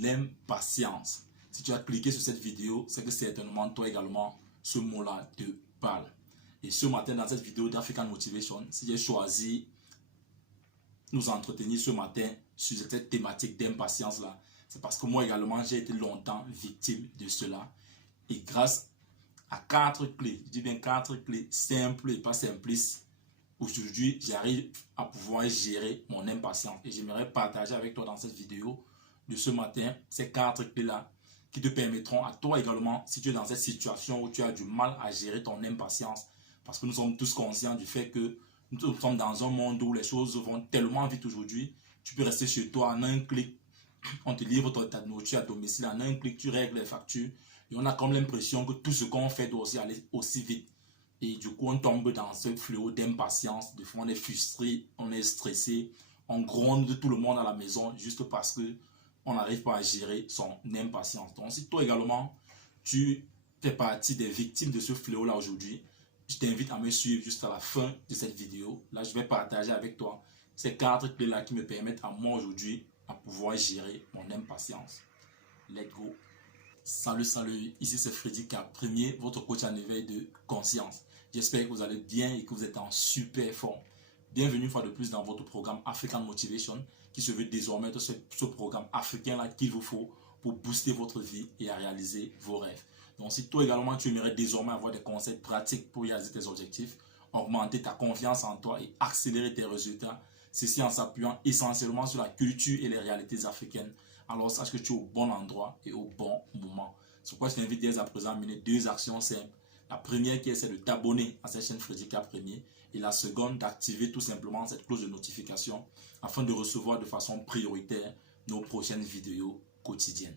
l'impatience. Si tu as cliqué sur cette vidéo, c'est que certainement toi également, ce mot-là te parle. Et ce matin, dans cette vidéo d'African Motivation, si j'ai choisi nous entretenir ce matin sur cette thématique d'impatience-là, c'est parce que moi également, j'ai été longtemps victime de cela. Et grâce à 4 clés, je dis bien 4 clés simples et pas simplistes, aujourd'hui, j'arrive à pouvoir gérer mon impatience. Et j'aimerais partager avec toi dans cette vidéo de ce matin ces 4 clés-là qui te permettront à toi également, si tu es dans cette situation où tu as du mal à gérer ton impatience, parce que nous sommes tous conscients du fait que nous sommes dans un monde où les choses vont tellement vite aujourd'hui. Tu peux rester chez toi en un clic, on te livre ta nourriture à domicile, en un clic tu règles les factures et on a comme l'impression que tout ce qu'on fait doit aussi aller aussi vite. Et du coup, on tombe dans ce fléau d'impatience. Des fois, on est frustré, on est stressé, on gronde tout le monde à la maison juste parce que on n'arrive pas à gérer son impatience. Donc, si toi également, tu fais partie des victimes de ce fléau-là aujourd'hui, je t'invite à me suivre jusqu'à la fin de cette vidéo. Là, je vais partager avec toi ces 4 clés-là qui me permettent à moi aujourd'hui à pouvoir gérer mon impatience. Let's go! Salut, salut, ici c'est Freddy Cap, premier, votre coach en éveil de conscience. J'espère que vous allez bien et que vous êtes en super forme. Bienvenue une fois de plus dans votre programme African Motivation qui se veut désormais être ce programme africain-là qu'il vous faut pour booster votre vie et à réaliser vos rêves. Donc si toi également tu aimerais désormais avoir des conseils pratiques pour réaliser tes objectifs, augmenter ta confiance en toi et accélérer tes résultats, ceci en s'appuyant essentiellement sur la culture et les réalités africaines, alors sache que tu es au bon endroit et au bon moment. C'est pourquoi je t'invite dès à présent à mener 2 actions simples. La première qui est celle de t'abonner à cette chaîne Freddy Cap Premier et la seconde d'activer tout simplement cette cloche de notification afin de recevoir de façon prioritaire nos prochaines vidéos quotidiennes.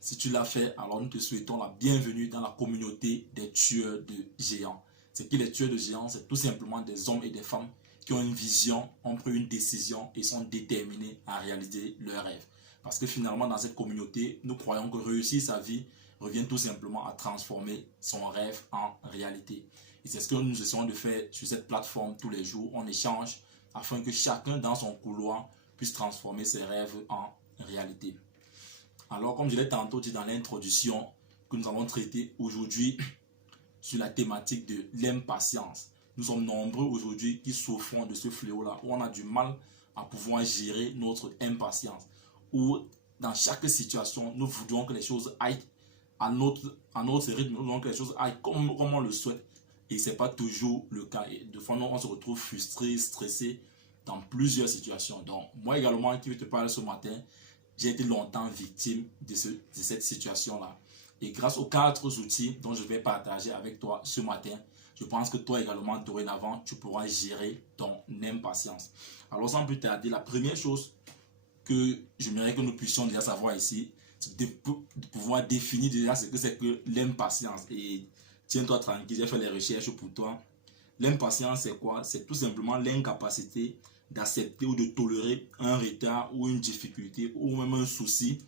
Si tu l'as fait, alors nous te souhaitons la bienvenue dans la communauté des tueurs de géants. C'est qui les tueurs de géants? C'est tout simplement des hommes et des femmes qui ont une vision, ont pris une décision et sont déterminés à réaliser leurs rêves. Parce que finalement, dans cette communauté, nous croyons que réussir sa vie revient tout simplement à transformer son rêve en réalité. Et c'est ce que nous essayons de faire sur cette plateforme tous les jours. On échange afin que chacun dans son couloir puisse transformer ses rêves en réalité. Alors, comme je l'ai tantôt dit dans l'introduction, que nous allons traiter aujourd'hui sur la thématique de l'impatience. Nous sommes nombreux aujourd'hui qui souffrons de ce fléau-là, où on a du mal à pouvoir gérer notre impatience. Où dans chaque situation, nous voudrions que les choses aillent à notre rythme, nous voudrions que les choses aillent comme on le souhaite. Et ce n'est pas toujours le cas. Et de fois, on se retrouve frustré, stressé dans plusieurs situations. Donc, moi également, qui vais te parler ce matin, j'ai été longtemps victime de cette situation-là. Et grâce aux 4 outils dont je vais partager avec toi ce matin, je pense que toi également, dorénavant, tu pourras gérer ton impatience. Alors, sans plus tarder, la première chose que j'aimerais que nous puissions déjà savoir ici, c'est de pouvoir définir déjà ce que c'est que l'impatience. Et tiens-toi tranquille, j'ai fait les recherches pour toi. L'impatience, c'est quoi? C'est tout simplement l'incapacité d'accepter ou de tolérer un retard ou une difficulté ou même un souci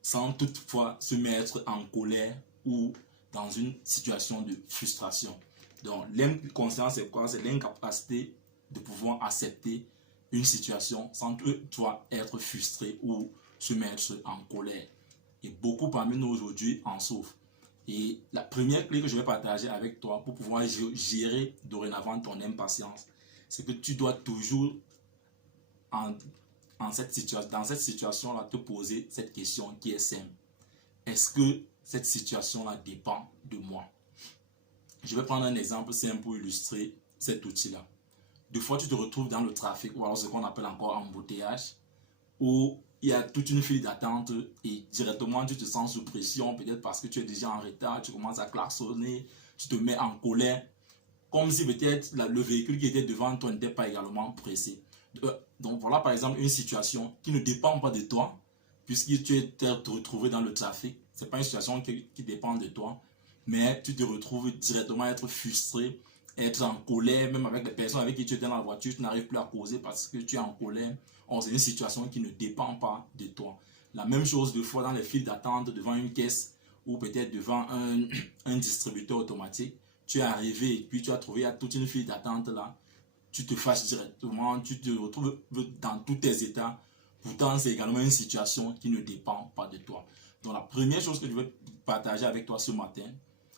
sans toutefois se mettre en colère ou dans une situation de frustration. Donc, l'inconscience, c'est quoi? C'est l'incapacité de pouvoir accepter une situation sans toutefois être frustré ou se mettre en colère. Et beaucoup parmi nous aujourd'hui en souffrent. Et la première clé que je vais partager avec toi pour pouvoir gérer dorénavant ton impatience, c'est que tu dois toujours dans cette situation-là te poser cette question qui est simple. Est-ce que cette situation-là dépend de moi? Je vais prendre un exemple simple pour illustrer cet outil-là. Des fois, tu te retrouves dans le trafic ou alors ce qu'on appelle encore embouteillage où il y a toute une file d'attente et directement tu te sens sous pression, peut-être parce que tu es déjà en retard, tu commences à klaxonner, tu te mets en colère, comme si peut-être le véhicule qui était devant toi n'était pas également pressé. Donc voilà par exemple une situation qui ne dépend pas de toi, puisque tu es retrouvé dans le trafic. Ce n'est pas une situation qui dépend de toi, mais tu te retrouves directement à être frustré, être en colère, même avec les personnes avec qui tu étais dans la voiture, tu n'arrives plus à causer parce que tu es en colère. C'est une situation qui ne dépend pas de toi. La même chose de fois dans les files d'attente devant une caisse ou peut-être devant un distributeur automatique. Tu es arrivé et puis tu as trouvé toute une file d'attente là. Tu te fâches directement, tu te retrouves dans tous tes états Pourtant, c'est également une situation qui ne dépend pas de toi. Donc, la première chose que je veux partager avec toi ce matin,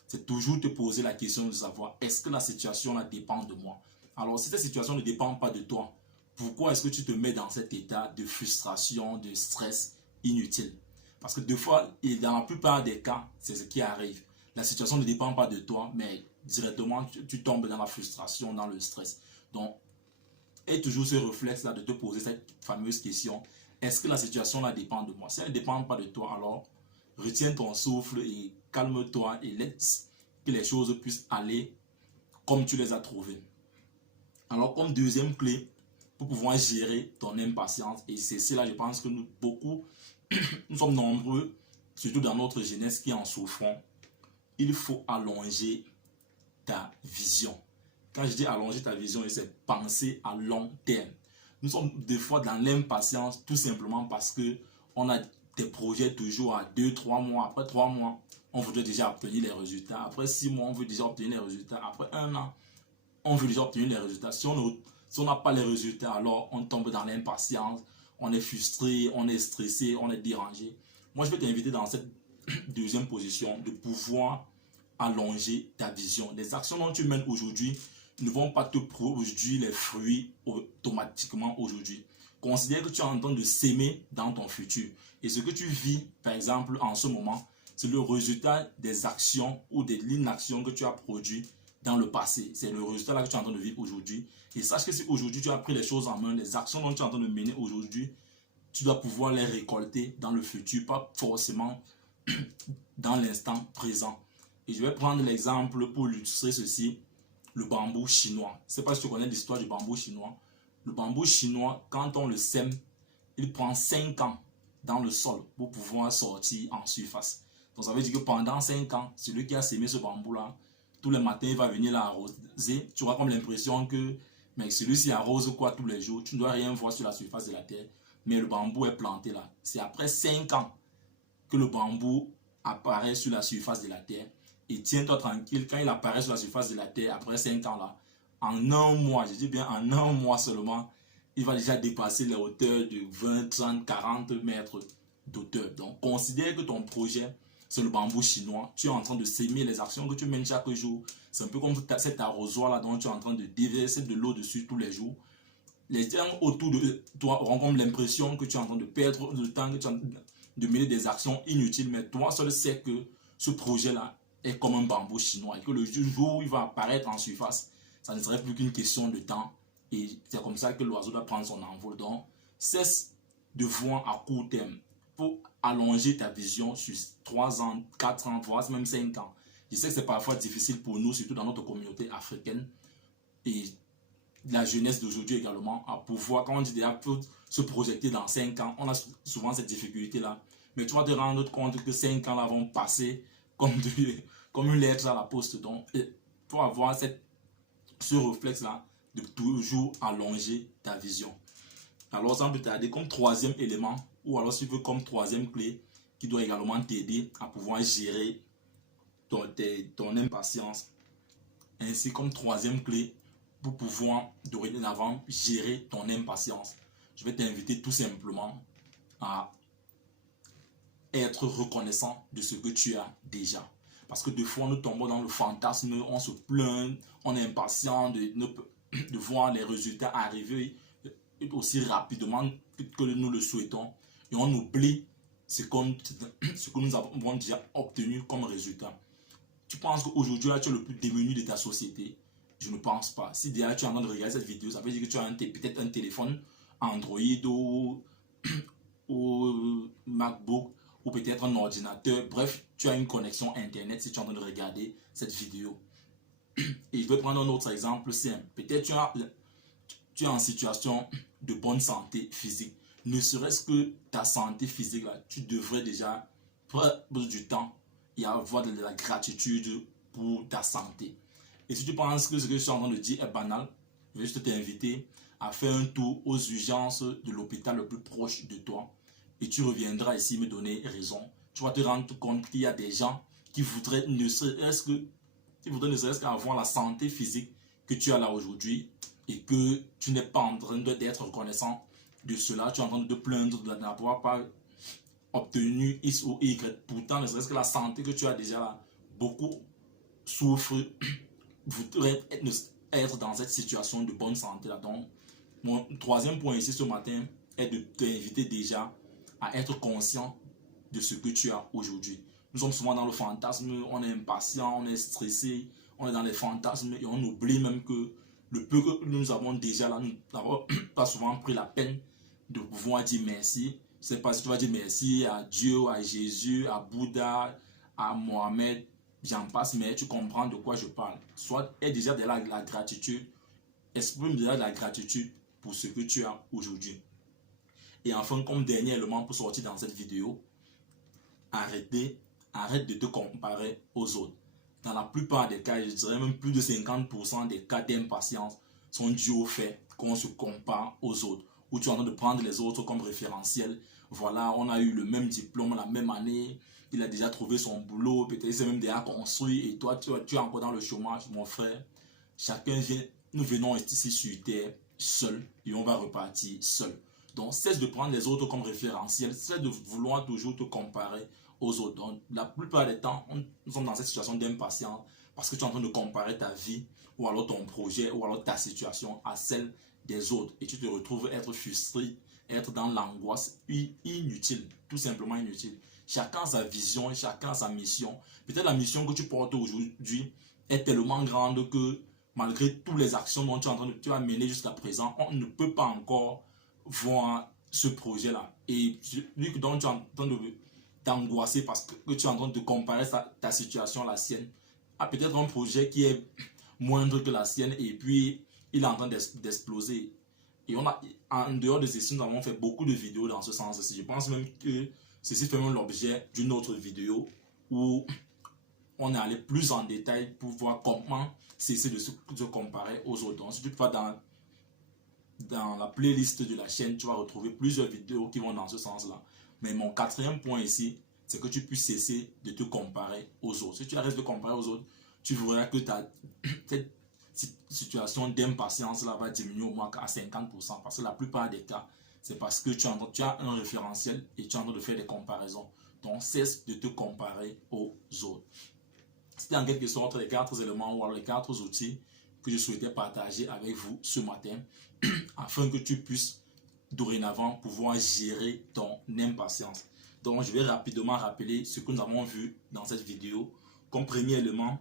c'est toujours te poser la question de savoir, est-ce que la situation là dépend de moi? Alors, si cette situation ne dépend pas de toi, pourquoi est-ce que tu te mets dans cet état de frustration, de stress inutile? Parce que des fois, et dans la plupart des cas, c'est ce qui arrive. La situation ne dépend pas de toi, mais directement, tu tombes dans la frustration, dans le stress. Donc, aie toujours ce réflexe-là de te poser cette fameuse question. Est-ce que la situation-là dépend de moi? Si elle ne dépend pas de toi, alors retiens ton souffle et calme-toi et laisse que les choses puissent aller comme tu les as trouvées. Alors, comme deuxième clé, pour pouvoir gérer ton impatience, et c'est cela, je pense que nous sommes nombreux, surtout dans notre jeunesse, qui en souffrons, il faut allonger ta vision. Quand je dis allonger ta vision, c'est penser à long terme. Nous sommes des fois dans l'impatience tout simplement parce que on a des projets toujours à 2-3 mois. Après 3 mois, on voudrait déjà obtenir les résultats. Après 6 mois, on veut déjà obtenir les résultats. Après 1 an, on veut déjà obtenir les résultats. Si on n'a pas les résultats, alors on tombe dans l'impatience. On est frustré, on est stressé, on est dérangé. Moi, je vais t'inviter dans cette deuxième position de pouvoir allonger ta vision. Les actions dont tu mènes aujourd'hui ne vont pas te produire les fruits automatiquement aujourd'hui. Considère que tu es en train de s'aimer dans ton futur. Et ce que tu vis, par exemple, en ce moment, c'est le résultat des actions ou de l'inaction que tu as produit dans le passé. C'est le résultat là que tu es en train de vivre aujourd'hui. Et sache que si aujourd'hui tu as pris les choses en main, les actions dont tu es en train de mener aujourd'hui, tu dois pouvoir les récolter dans le futur, pas forcément dans l'instant présent. Et je vais prendre l'exemple pour illustrer ceci, le bambou chinois. Je ne sais pas si tu connais l'histoire du bambou chinois. Le bambou chinois, quand on le sème, il prend 5 ans dans le sol pour pouvoir sortir en surface. Donc ça veut dire que pendant 5 ans, celui qui a sémé ce bambou-là, tous les matins, il va venir l'arroser. Tu auras comme l'impression que mais celui-ci arrose quoi tous les jours. Tu ne dois rien voir sur la surface de la terre. Mais le bambou est planté là. C'est après 5 ans que le bambou apparaît sur la surface de la terre. Et tiens-toi tranquille, quand il apparaît sur la surface de la terre, après 5 ans là, en 1 mois, je dis bien en 1 mois seulement, il va déjà dépasser les hauteurs de 20, 30, 40 mètres d'auteur. Donc, considère que ton projet, c'est le bambou chinois. Tu es en train de s'aimer les actions que tu mènes chaque jour. C'est un peu comme cet arrosoir là dont tu es en train de déverser de l'eau dessus tous les jours. Les gens autour de toi auront comme l'impression que tu es en train de perdre le temps, que tu es en train de mener des actions inutiles. Mais toi seul sais que ce projet-là est comme un bambou chinois et que le jour où il va apparaître en surface, ça ne serait plus qu'une question de temps. Et c'est comme ça que l'oiseau doit prendre son envol. Donc, cesse de voir à court terme pour allonger ta vision sur 3 ans, 4 ans, voire même 5 ans. Je sais que c'est parfois difficile pour nous, surtout dans notre communauté africaine et la jeunesse d'aujourd'hui également, à pouvoir, quand on dit déjà, pour se projeter dans 5 ans, on a souvent cette difficulté-là. Mais tu vas te rendre compte que 5 ans là vont passer comme une lettre à la poste. Donc, pour avoir ce réflexe-là, de toujours allonger ta vision. Alors, ça peut t'aider comme troisième élément, ou alors si tu veux comme troisième clé, qui doit également t'aider à pouvoir gérer ton impatience. Ainsi comme troisième clé, pour pouvoir dorénavant gérer ton impatience, je vais t'inviter tout simplement à être reconnaissant de ce que tu as déjà. Parce que des fois, nous tombons dans le fantasme, on se plaint, on est impatient de voir les résultats arriver aussi rapidement que nous le souhaitons. Et on oublie ce que nous avons déjà obtenu comme résultat. Tu penses qu'aujourd'hui, tu es le plus démuni de ta société? Je ne pense pas. Si déjà tu es en train de regarder cette vidéo, ça veut dire que tu as peut-être un téléphone Android ou MacBook ou peut-être un ordinateur. Bref, tu as une connexion Internet si tu es en train de regarder cette vidéo. Et je vais prendre un autre exemple simple. Peut-être tu es en situation de bonne santé physique. Ne serait-ce que ta santé physique, là, tu devrais déjà prendre du temps et avoir de la gratitude pour ta santé. Et si tu penses que ce que je suis en train de dire est banal, je vais juste t'inviter à faire un tour aux urgences de l'hôpital le plus proche de toi. Et tu reviendras ici me donner raison. Tu vas te rendre compte qu'il y a des gens qui voudraient ne serait-ce qu'avoir la santé physique que tu as là aujourd'hui et que tu n'es pas en train d'être reconnaissant de cela, tu es en train de te plaindre de n'avoir pas obtenu X ou Y. Pourtant, ne serait-ce que la santé que tu as déjà là, beaucoup souffrent, voudraient être dans cette situation de bonne santé là. Donc, mon troisième point ici ce matin est de t'inviter déjà à être conscient de ce que tu as aujourd'hui. Nous sommes souvent dans le fantasme, on est impatient, on est stressé, on est dans les fantasmes et on oublie même que le peu que nous avons déjà là, nous n'avons pas souvent pris la peine de pouvoir dire merci. Je ne sais pas si tu vas dire merci à Dieu, à Jésus, à Bouddha, à Mohamed, j'en passe, mais tu comprends de quoi je parle. Soit est déjà de la gratitude, exprime déjà de la gratitude pour ce que tu as aujourd'hui. Et enfin, comme dernier élément pour sortir dans cette vidéo, arrête de te comparer aux autres. Dans la plupart des cas, je dirais même plus de 50% des cas d'impatience sont dus au fait qu'on se compare aux autres. Où tu es en train de prendre les autres comme référentiel. Voilà, on a eu le même diplôme la même année, il a déjà trouvé son boulot, peut-être c'est même déjà construit et toi tu es encore dans le chômage, mon frère. Chacun vient, nous venons ici sur terre seul et on va repartir seul. Donc cesse de prendre les autres comme référentiel, cesse de vouloir toujours te comparer aux autres. Donc la plupart des temps, nous sommes dans cette situation d'impatience parce que tu es en train de comparer ta vie ou alors ton projet ou alors ta situation à celle des autres et tu te retrouves être frustré, être dans l'angoisse inutile, tout simplement inutile. Chacun a sa vision, chacun a sa mission. Peut-être la mission que tu portes aujourd'hui est tellement grande que malgré toutes les actions dont tu as menées jusqu'à présent, on ne peut pas encore voir ce projet-là. Et vu que donc tu es en train de t'angoisser parce que tu es en train de comparer ta situation à la sienne, à peut-être un projet qui est moindre que la sienne et puis il est en train d'exploser. Et en dehors de ceci, nous avons fait beaucoup de vidéos dans ce sens-ci. Je pense même que ceci fait même l'objet d'une autre vidéo où on est allé plus en détail pour voir comment cesser de se comparer aux autres. Donc, si tu vas dans la playlist de la chaîne, tu vas retrouver plusieurs vidéos qui vont dans ce sens-là. Mais mon quatrième point ici, c'est que tu puisses cesser de te comparer aux autres. Si tu arrêtes de comparer aux autres, tu verras que cette situation d'impatience là va diminuer au moins à 50%. Parce que la plupart des cas, c'est parce que tu as un référentiel et tu es en train de faire des comparaisons. Donc, cesse de te comparer aux autres. C'était en quelque sorte les 4 éléments ou alors les 4 outils que je souhaitais partager avec vous ce matin afin que tu puisses dorénavant pouvoir gérer ton impatience. Donc, je vais rapidement rappeler ce que nous avons vu dans cette vidéo. Comme premier élément,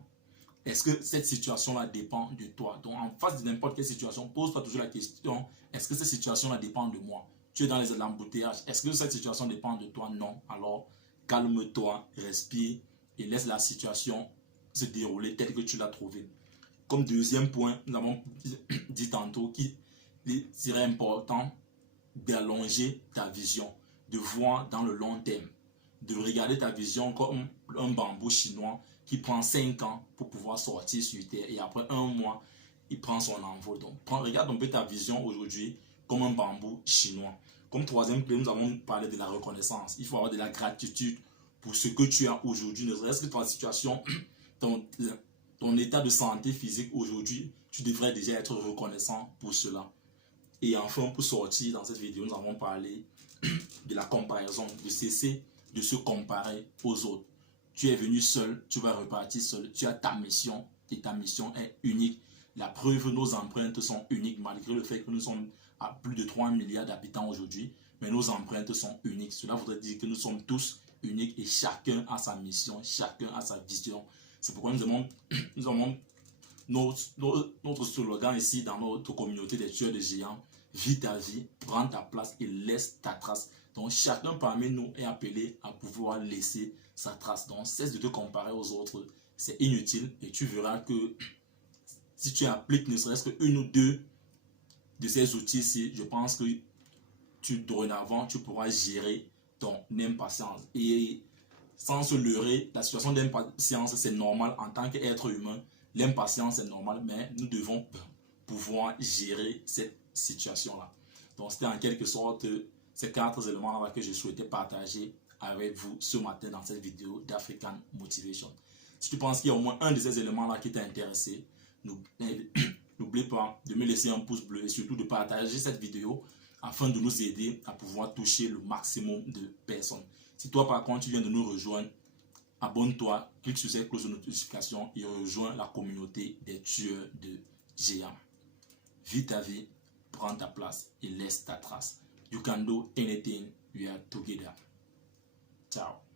est-ce que cette situation-là dépend de toi? Donc, en face de n'importe quelle situation, pose-toi toujours la question, est-ce que cette situation-là dépend de moi? Tu es dans les embouteillages, est-ce que cette situation dépend de toi? Non. Alors, calme-toi, respire et laisse la situation se dérouler telle que tu l'as trouvée. Comme deuxième point, nous avons dit tantôt qu'il serait important d'allonger ta vision, de voir dans le long terme, de regarder ta vision comme un bambou chinois qui prend 5 ans pour pouvoir sortir sur terre et après 1 mois, il prend son envol. Donc, regarde un peu ta vision aujourd'hui comme un bambou chinois. Comme troisième clé, nous avons parlé de la reconnaissance. Il faut avoir de la gratitude pour ce que tu as aujourd'hui, ne serait-ce que ta situation, ton état de santé physique aujourd'hui, tu devrais déjà être reconnaissant pour cela. Et enfin, pour sortir dans cette vidéo, nous avons parlé de la comparaison, de cesser de se comparer aux autres. Tu es venu seul, tu vas repartir seul, tu as ta mission et ta mission est unique. La preuve, nos empreintes sont uniques malgré le fait que nous sommes à plus de 3 milliards d'habitants aujourd'hui, mais nos empreintes sont uniques. Cela voudrait dire que nous sommes tous uniques et chacun a sa mission, chacun a sa vision. C'est pourquoi nous avons notre slogan ici dans notre communauté des tueurs de géants. Vis ta vie, prends ta place et laisse ta trace. Donc chacun parmi nous est appelé à pouvoir laisser sa trace. Donc cesse de te comparer aux autres, c'est inutile et tu verras que si tu appliques ne serait-ce qu'une ou deux de ces outils-ci, je pense que dorénavant tu pourras gérer ton impatience. Et sans se leurrer, la situation d'impatience c'est normal en tant qu'être humain. L'impatience est normale, mais nous devons pouvoir gérer cette situation-là. Donc, c'était en quelque sorte ces 4 éléments-là que je souhaitais partager avec vous ce matin dans cette vidéo d'African Motivation. Si tu penses qu'il y a au moins un de ces éléments-là qui t'a intéressé, n'oublie pas de me laisser un pouce bleu et surtout de partager cette vidéo afin de nous aider à pouvoir toucher le maximum de personnes. Si toi par contre tu viens de nous rejoindre, abonne-toi, clique sur cette cloche de notification et rejoins la communauté des tueurs de géants. Vis ta vie, prends ta place et laisse ta trace. You can do anything, we are together. Ciao.